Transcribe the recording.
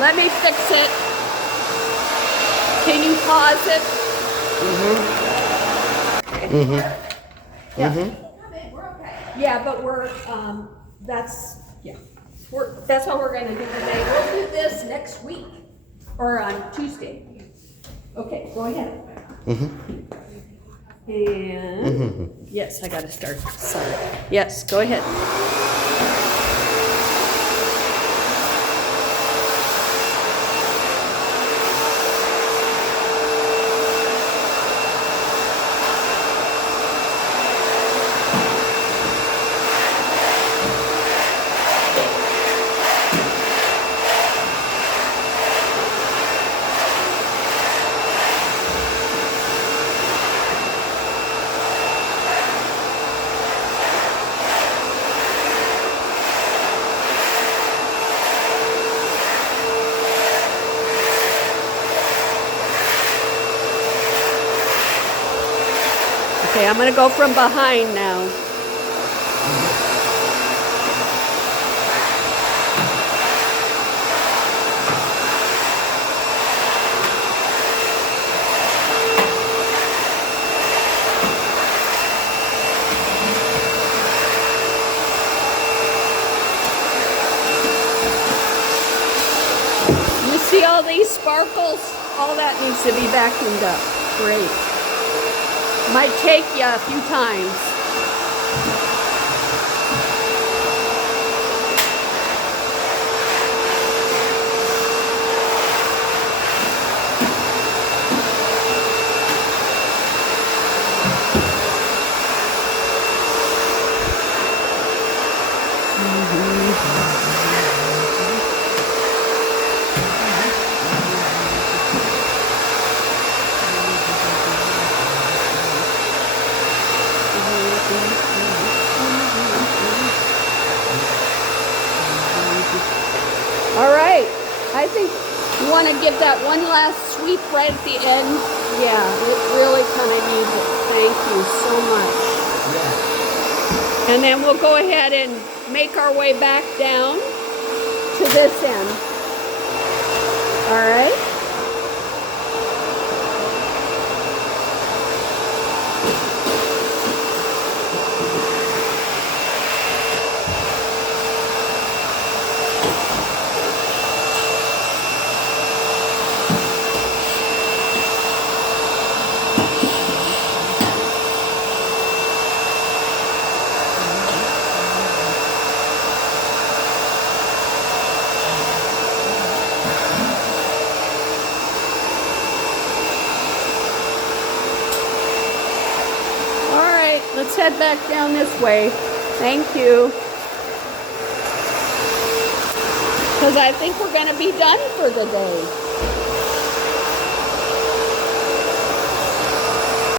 Let me fix it. Can you pause it? Yeah. Yeah, but that's what we're gonna do today. We'll do this next week, or on Tuesday. Okay, go ahead. And, yes, I gotta start, sorry. Yes, go ahead. Okay, I'm gonna go from behind now. You see all these sparkles? All that needs to be vacuumed up. Great. Might take you a few times. All right, I think you want to give that one last sweep right at the end. Yeah, it really kind of needs it. Thank you so much. Yeah. And then we'll go ahead and make our way back down to this end. All right. Let's head back down this way. Thank you. Because I think we're going to be done for the day.